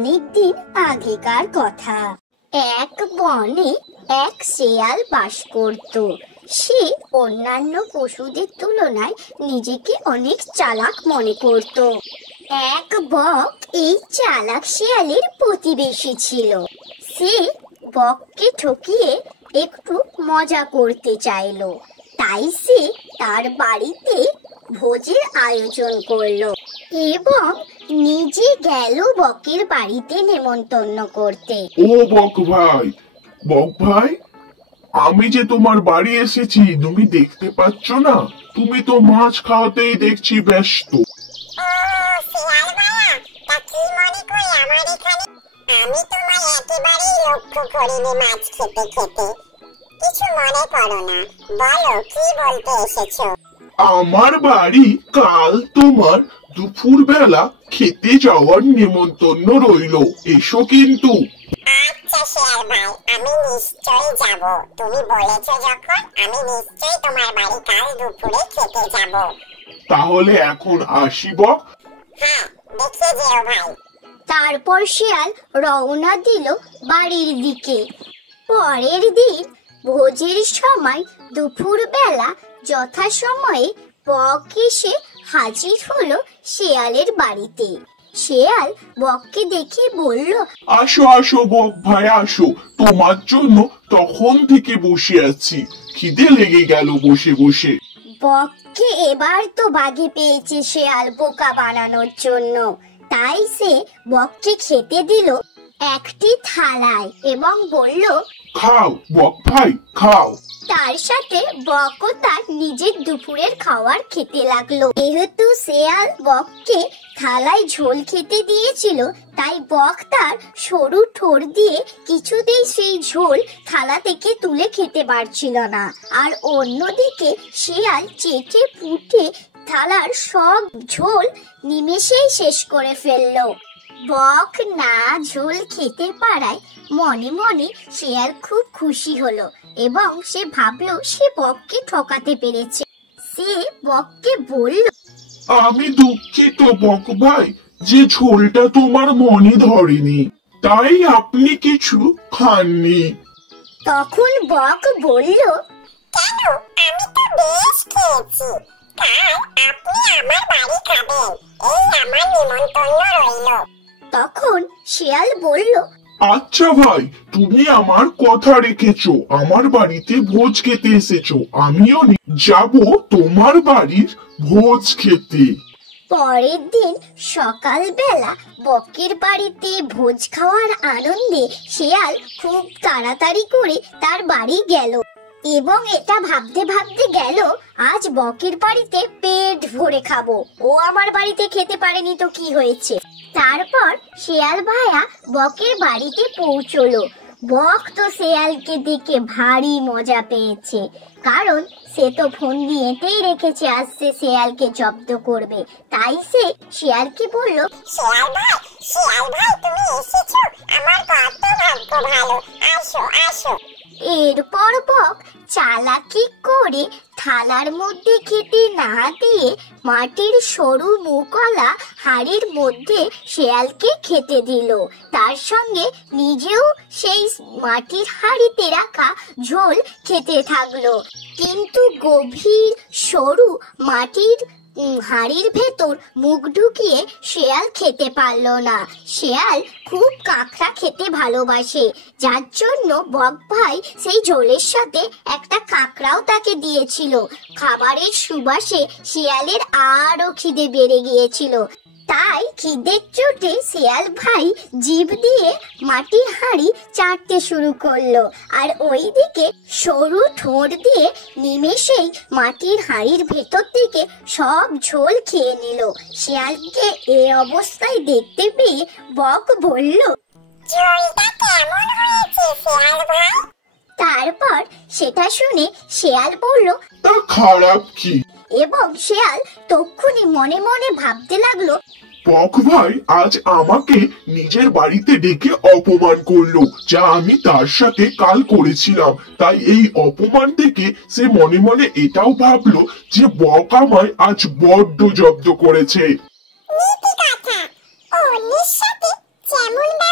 অনেক দিন আগেকার কথা। এক বনে এক শেয়াল বাস করত। সে অন্যান্য পশুদের তুলনায় নিজেকে অনেক চালাক মনে করত। এক বক এই চালাক শেয়ালের প্রতিবেশী ছিল। সে বককে ঠকিয়ে একটু মজা করতে চাইল, তাই সে তার বাড়িতে ভোজের আয়োজন করলো এবং নিজে গেল বকের বাড়িতে নেমন্তন্ন করতে। ও বক ভাই, আমি যে তোমার বাড়ি এসেছি, তুমি দেখতে পাচ্ছ না? তুমি তো মাছ খাওয়াতেই দেখছি ব্যস্ত। আমি তোমায় একেবারেই লক্ষ্য করিনি মাছ খেতে খেতে। কিছু মনে করো না, বলো কি বলতে এসেছো? আমার বাড়ি কাল তোমার দুপুর বেলা খেতে যাওয়ার নেমন্তন্ন রইলো, এসো কিন্তু। আচ্ছা শেয়াল ভাই, আমি নিশ্চয়ই যাব। তুমি বলেছো যখন, আমি নিশ্চয়ই তোমার বাড়ি কাল দুপুরে খেতে যাব। তাহলে এখন আসি বক। হ্যাঁ, দেখে যেও ভাই। তারপর শিয়াল রওনা দিল বাড়ির দিকে। পরের দিন ভোজের সময় দুপুর বেলা যথাসময়ে বক এসে হাজির হলো শিয়ালের বাড়িতে। শিয়াল বককে দেখে বলল, আসো আসো বক ভাই, আসো। তোমার জন্য তখন থেকে বসে আছি, খিদে লেগে গেল বসে বসে। বককে এবার তো বাগে পেয়েছে শিয়াল বোকা বানানোর জন্য, তাই সে বককে খেতে দিল একটি থালায় এবং বলল, খাও বক ভাই, খাও। তার সাথে বকও তার নিজের দুপুরের খাবার খেতে লাগলো। যেহেতু শিয়াল বককে থালায় ঝোল খেতে দিয়েছিল, তাই বক তার সরু ঠোঁট দিয়ে কিছুতেই সেই ঝোল থালা থেকে তুলে খেতে পারছিল না। আর অন্যদিকে শিয়াল চেটে পুটে থালার সব ঝোল নিমেষেই শেষ করে ফেললো। বক না ঝোল খেতে পারায় মনে মনে শিয়াল খুব খুশি হলো এবং সে ভাবলো সে বককে ঠকাতে পেরেছে। সে বককে বলল, আমি দুঃখিত বক ভাই, যে ঝোলটা তোমার মনে ধরেনি, তাই আপনি কিছু খাননি। তখন বক বলল, কেন? আমি তো বেশ খেয়েছি। কাল আপনি আমার বাড়ি খাবেন, এই আমার নিমন্ত্রণ রইল। তখন শিয়াল বলল, আচ্ছা ভাই, তুমি আমার কথা রেখেছো, আমার বাড়িতে ভোজ খেতে এসেছো, আমিও যাব তোমার বাড়ির ভোজ খেতে। পরের দিন সকালবেলা বকের বাড়িতে ভোজ খাওয়ার আনন্দে শিয়াল খুব তাড়াতাড়ি করে তার বাড়ি গেল এবং এটা ভাবতে ভাবতে গেল, আজ বকের বাড়িতে পেট ভরে খাবো। ও আমার বাড়িতে খেতে পারেনি তো কি হয়েছে। তারপর শিয়াল ভাইয়া বকের বাড়িতে পৌঁছলো। বক তো শিয়ালকে দেখে ভারী মজা পেয়েছে, কারণ সে তো ফোন দিয়েতেই রেখেছে আজ সে শিয়ালকে জব্দ করবে। তাই সে শিয়ালকে বলল, শিয়াল ভাই তুমি এসেছো, আমার কত ভাগ্য ভালো, আসো আসো। এরপর বক চালাকি করে থালার মধ্যে খেতে না দিয়ে মাটির সরু মুখওয়ালা হাড়ির মধ্যে শিয়ালকে খেতে দিল। তার সঙ্গে নিজেও সেই মাটির হাড়িতে রাখা ঝোল খেতে থাকলো। কিন্তু গভীর সরু মাটির হাড়ির ভেতর মুখ ঢুকিয়ে শিয়াল খেতে পারলো না। শিয়াল খুব কাঁকড়া খেতে ভালোবাসে, যার জন্য বক ভাই সেই ঝোলের সাথে একটা কাঁকড়াও তাকে দিয়েছিল। খাবারের সুবাসে শিয়ালের আরো খিদে বেড়ে গিয়েছিল, তাই খিদের চোটে শিয়াল ভাই জিভ দিয়ে মাটির হাঁড়ি চাটতে শুরু করলো, আর ওইদিকে সরু ঠোঁট দিয়ে নিমেষেই মাটির হাঁড়ির ভেতর থেকে সব ঝোল খেয়ে নিল। শিয়ালকে এই অবস্থায় দেখতে পেয়ে বক বলল, ঝোলটা কেমন হয়েছে শিয়াল ভাই? তারপর সেটা শুনে শিয়াল বলল, তা খারাপ কি? এবং শিয়াল তক্ষুনি মনে মনে ভাবতে লাগলো, বক ভাই আজ আমাকে নিজের বাড়িতে ডেকে অপমান করলো, যা আমি তার সাথে কাল করেছিলাম। তাই এই অপমান থেকে সে মনে মনে এটাও ভাবলো যে বক আমায় আজ বড্ড জব্দ করেছে। নীতি কথা, অন্যের সাথে এমন